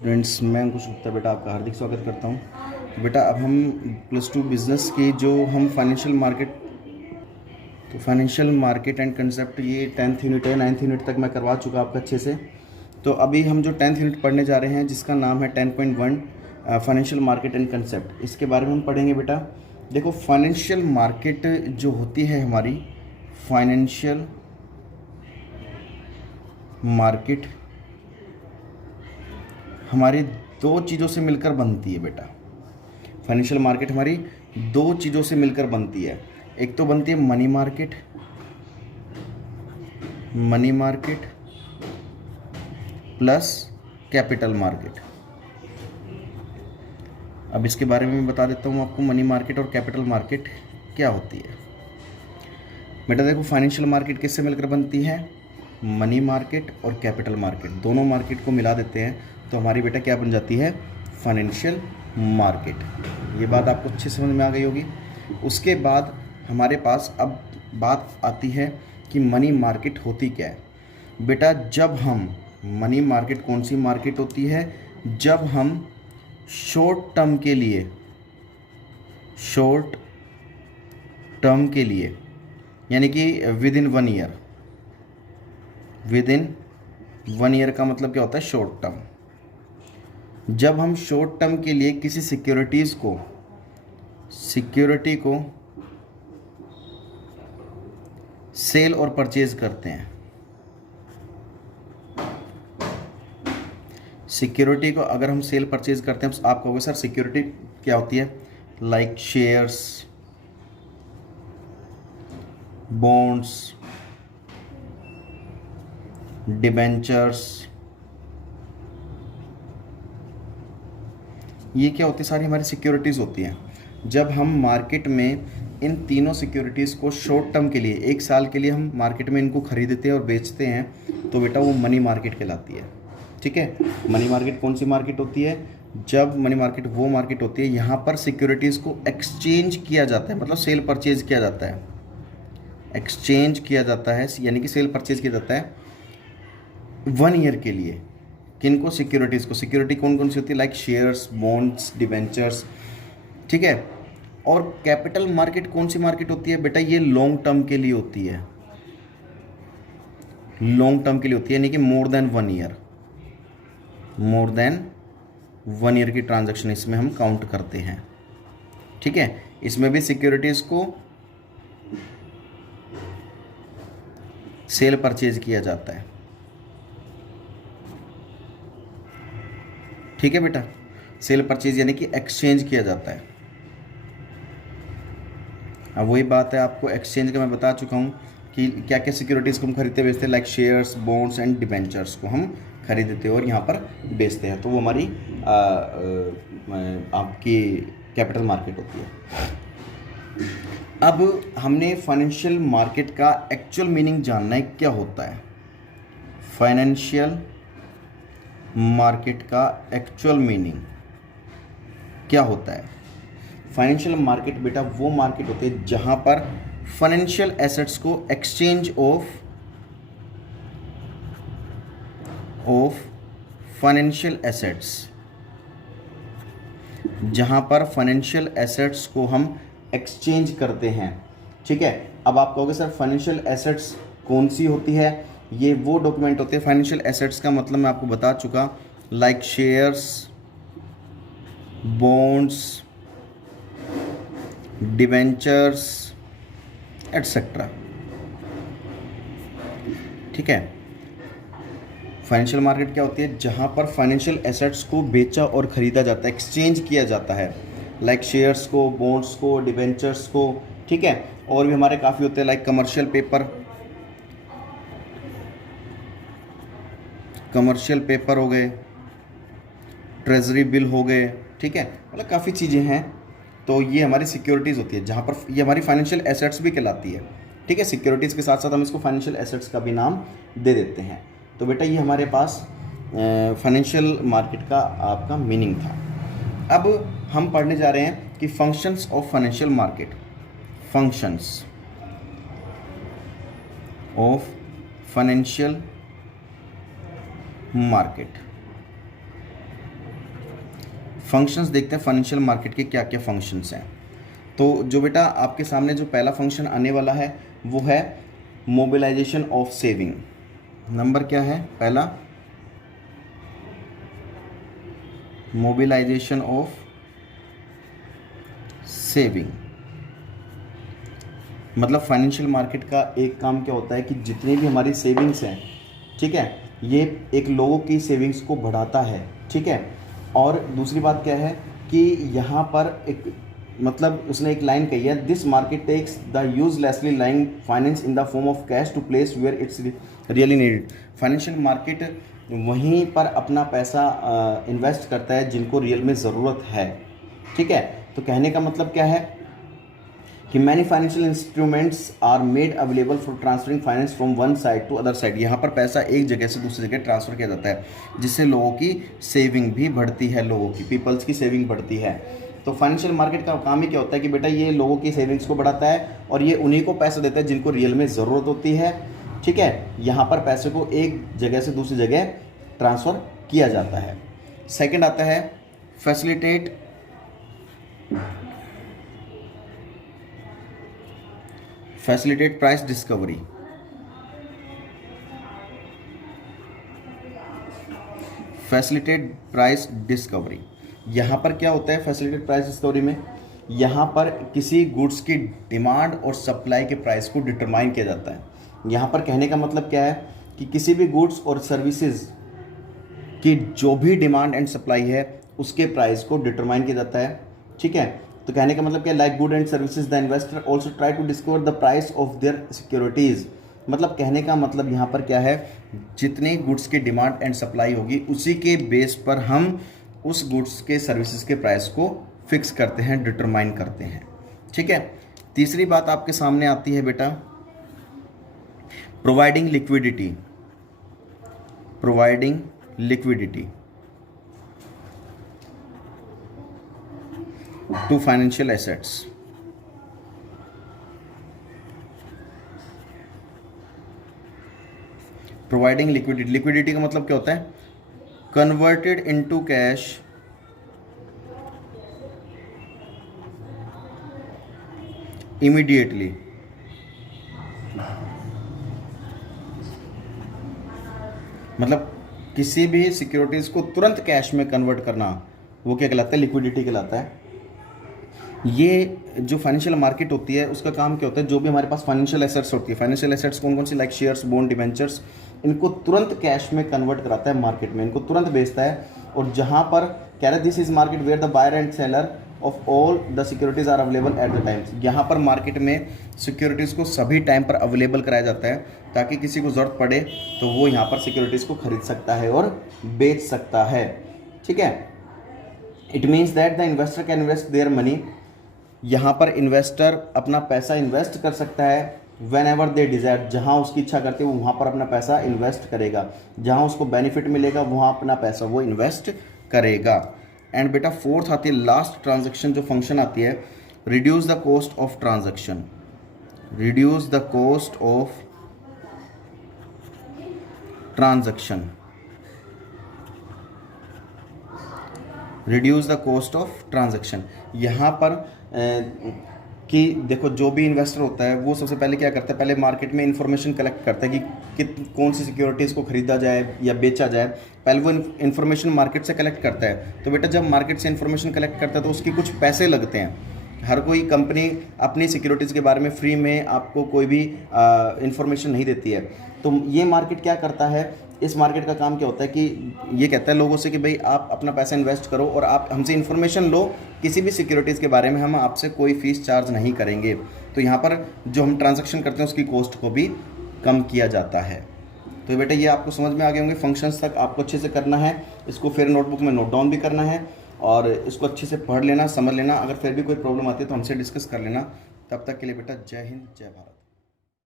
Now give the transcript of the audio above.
Friends, मैं अंकुश गुप्ता बेटा आपका हार्दिक स्वागत करता हूं। तो बेटा अब हम +2 बिज़नेस की जो हम फाइनेंशियल मार्केट एंड कंसेप्ट, ये 10th यूनिट है। 9th यूनिट तक मैं करवा चुका आपका अच्छे से। तो अभी हम जो 10th यूनिट पढ़ने जा रहे हैं जिसका नाम है 10.1 फाइनेंशियल मार्केट एंड कंसेप्ट, इसके बारे में हम पढ़ेंगे बेटा। देखो, फाइनेंशियल मार्केट जो होती है हमारी, फाइनेंशियल मार्केट हमारी दो चीज़ों से मिलकर बनती है बेटा। फाइनेंशियल मार्केट हमारी दो चीज़ों से मिलकर बनती है। एक तो बनती है money market plus capital market. अब इसके बारे में मैं बता देता हूँ आपको, मनी मार्केट और कैपिटल मार्केट क्या होती है। बेटा देखो, फाइनेंशियल मार्केट किससे मिलकर बनती है? मनी मार्केट और कैपिटल मार्केट, दोनों मार्केट को मिला देते हैं तो हमारी बेटा क्या बन जाती है? Financial market. ये बात आपको अच्छे समझ में आ गई होगी। उसके बाद हमारे पास अब बात आती है कि मनी मार्केट होती क्या है। बेटा जब हम मनी मार्केट, कौन सी मार्केट होती है? जब हम शॉर्ट टर्म के लिए यानी कि विद इन 1 ईयर का मतलब क्या होता है? Short term. जब हम शॉर्ट टर्म के लिए किसी सिक्योरिटी को सेल और परचेज करते हैं, सिक्योरिटी को अगर हम सेल परचेज करते हैं तो आप कहोगे सर सिक्योरिटी क्या होती है? लाइक शेयर्स, बॉन्ड्स, डिबेंचर्स, ये क्या होती है? सारी हमारी सिक्योरिटीज़ होती हैं। जब हम मार्केट में इन तीनों सिक्योरिटीज़ को शॉर्ट टर्म के लिए, 1 साल के लिए हम मार्केट में इनको खरीदते हैं और बेचते हैं तो बेटा वो मनी मार्केट कहलाती है। ठीक है, मनी मार्केट कौन सी मार्केट होती है? जब मनी मार्केट वो मार्केट होती है यहाँ पर सिक्योरिटीज़ को एक्सचेंज किया जाता है, मतलब सेल परचेज किया जाता है। एक्सचेंज किया जाता है यानी कि सेल परचेज किया जाता है 1 ईयर के लिए। किनको? सिक्योरिटीज़ को। सिक्योरिटी कौन कौन सी होती है? Like shares, bonds, debentures. ठीक है। और कैपिटल मार्केट कौन सी मार्केट होती है बेटा? ये लॉन्ग टर्म के लिए होती है। लॉन्ग टर्म के लिए होती है यानी कि मोर देन 1 ईयर की ट्रांजैक्शन इसमें हम काउंट करते हैं। ठीक है, इसमें भी सिक्योरिटीज़ को सेल परचेज किया जाता है। ठीक है बेटा, सेल परचेज यानी कि एक्सचेंज किया जाता है। अब वही बात है, आपको एक्सचेंज का मैं बता चुका हूँ कि क्या क्या सिक्योरिटीज़ को हम खरीदते बेचते हैं। Like shares, bonds and debentures को हम खरीदते हैं और यहाँ पर बेचते हैं, तो वो हमारी आपकी कैपिटल मार्केट होती है। अब हमने फाइनेंशियल मार्केट का एक्चुअल मीनिंग जानना है, क्या होता है फाइनेंशियल मार्केट का एक्चुअल मीनिंग क्या होता है? फाइनेंशियल मार्केट बेटा वो मार्केट होती है जहां पर फाइनेंशियल एसेट्स को एक्सचेंज ऑफ फाइनेंशियल एसेट्स, जहां पर फाइनेंशियल एसेट्स को हम एक्सचेंज करते हैं। ठीक है, अब आप कहोगे सर फाइनेंशियल एसेट्स कौन सी होती है? ये वो डॉक्यूमेंट होते हैं। फाइनेंशियल एसेट्स का मतलब मैं आपको बता चुका, like shares, bonds, debentures etcetera. ठीक है, फाइनेंशियल मार्केट क्या होती है? जहां पर फाइनेंशियल एसेट्स को बेचा और खरीदा जाता है, एक्सचेंज किया जाता है, लाइक शेयर्स को, बॉन्ड्स को, डिबेंचर्स को। ठीक है, और भी हमारे काफ़ी होते हैं, लाइक कमर्शियल पेपर हो गए, ट्रेजरी बिल हो गए। ठीक है, मतलब काफ़ी चीज़ें हैं। तो ये हमारी सिक्योरिटीज़ होती है जहाँ पर ये हमारी फाइनेंशियल एसेट्स भी कहलाती है। ठीक है, सिक्योरिटीज़ के साथ साथ हम इसको फाइनेंशियल एसेट्स का भी नाम दे देते हैं। तो बेटा ये हमारे पास फाइनेंशियल मार्केट का आपका मीनिंग था। अब हम पढ़ने जा रहे हैं कि functions of financial market. Functions of financial market. Functions देखते हैं फाइनेंशियल मार्केट के क्या क्या फंक्शंस हैं। तो जो बेटा आपके सामने जो पहला फंक्शन आने वाला है वो है मोबिलाइजेशन ऑफ सेविंग। नंबर क्या है पहला, मोबिलाइजेशन ऑफ सेविंग। मतलब फाइनेंशियल मार्केट का एक काम क्या होता है कि जितनी भी हमारी सेविंग्स हैं, ठीक है, ये एक लोगों की सेविंग्स को बढ़ाता है, ठीक है। और दूसरी बात क्या है कि यहाँ पर एक मतलब उसने एक लाइन कही है, this market takes the uselessly lying finance in the form of cash to place where it's really needed. Financial market वहीं पर अपना पैसा इन्वेस्ट करता है जिनको रियल में ज़रूरत है, ठीक है। तो कहने का मतलब क्या है कि many financial instruments are made available for transferring finance from one side to other side. यहाँ पर पैसा एक जगह से दूसरी जगह ट्रांसफ़र किया जाता है जिससे लोगों की सेविंग भी बढ़ती है, लोगों की पीपल्स की सेविंग बढ़ती है। तो फाइनेंशियल मार्केट का काम ही क्या होता है कि बेटा ये लोगों की सेविंग्स को बढ़ाता है और ये उन्हीं को पैसा देता है जिनको रियल में ज़रूरत होती है, ठीक है। यहाँ पर पैसे को एक जगह से दूसरी जगह ट्रांसफ़र किया जाता है। सेकंड आता है facilitate price discovery. Facilitate price discovery, यहाँ पर क्या होता है फैसिलिटेट प्राइस डिस्कवरी में, यहाँ पर किसी गुड्स की डिमांड और सप्लाई के प्राइस को डिटरमाइन किया जाता है। यहाँ पर कहने का मतलब क्या है कि किसी भी गुड्स और सर्विसेज की जो भी डिमांड एंड सप्लाई है उसके प्राइस को डिटरमाइन किया जाता है, ठीक है। तो कहने का मतलब क्या, like good and services the investor also try to discover the price of their securities. मतलब कहने का मतलब यहाँ पर क्या है, जितने गुड्स की डिमांड एंड सप्लाई होगी उसी के बेस पर हम उस गुड्स के सर्विसेज के प्राइस को फिक्स करते हैं, डिटरमाइन करते हैं, ठीक है। तीसरी बात आपके सामने आती है बेटा providing liquidity. Providing liquidity to financial assets. Providing liquidity, liquidity का मतलब क्या होता है, कन्वर्टेड इनटू कैश इमीडिएटली। मतलब किसी भी सिक्योरिटीज को तुरंत कैश में कन्वर्ट करना, वो क्या कहलाता है, लिक्विडिटी कहलाता है। ये जो फाइनेंशियल मार्केट होती है उसका काम क्या होता है, जो भी हमारे पास फाइनेंशियल एसेट्स होती है, फाइनेंशियल एसेट्स कौन कौन सी, लाइक शेयर्स, बॉन्ड, डिबेंचर्स, इनको तुरंत कैश में कन्वर्ट कराता है मार्केट में, इनको तुरंत बेचता है। और जहाँ पर कह रहे this is market where the buyer and seller of all the securities are available at the times. यहाँ पर मार्केट में सिक्योरिटीज़ को सभी टाइम पर अवेलेबल कराया जाता है ताकि किसी को ज़रूरत पड़े तो वो यहाँ पर सिक्योरिटीज़ को खरीद सकता है और बेच सकता है, ठीक है। It means that the investor can invest their money. यहाँ पर इन्वेस्टर अपना पैसा इन्वेस्ट कर सकता है वेन एवर दे डिज़ायर, जहाँ उसकी इच्छा करती है वो वहाँ पर अपना पैसा इन्वेस्ट करेगा, जहाँ उसको बेनिफिट मिलेगा वहाँ अपना पैसा वो इन्वेस्ट करेगा। एंड बेटा फोर्थ आती है लास्ट ट्रांजैक्शन जो फंक्शन आती है, reduce the cost of transaction. Reduce the cost of transaction. Reduce the cost of transaction. यहाँ पर कि देखो जो भी इन्वेस्टर होता है वो सबसे पहले क्या करता है, पहले मार्केट में इन्फॉर्मेशन कलेक्ट करता है कि कौन सी सिक्योरिटीज़ को खरीदा जाए या बेचा जाए, पहले वो इन्फॉर्मेशन मार्केट से कलेक्ट करता है। तो बेटा जब मार्केट से इन्फॉर्मेशन कलेक्ट करता है तो उसकी कुछ पैसे लगते हैं। हर कोई कंपनी अपनी सिक्योरिटीज़ के बारे में फ्री में आपको कोई भी इन्फॉर्मेशन नहीं देती है। तो ये मार्केट क्या करता है, इस मार्केट का काम क्या होता है कि ये कहता है लोगों से कि भाई आप अपना पैसा इन्वेस्ट करो और आप हमसे इन्फॉर्मेशन लो किसी भी सिक्योरिटीज़ के बारे में, हम आपसे कोई फ़ीस चार्ज नहीं करेंगे। तो यहाँ पर जो हम ट्रांजैक्शन करते हैं उसकी कॉस्ट को भी कम किया जाता है। तो बेटा ये आपको समझ में आ गए होंगे, फंक्शंस तक आपको अच्छे से करना है, इसको फिर नोटबुक में नोट डाउन भी करना है और इसको अच्छे से पढ़ लेना, समझ लेना। अगर फिर भी कोई प्रॉब्लम आती है तो हमसे डिस्कस कर लेना। तब तक के लिए बेटा जय हिंद, जय भारत।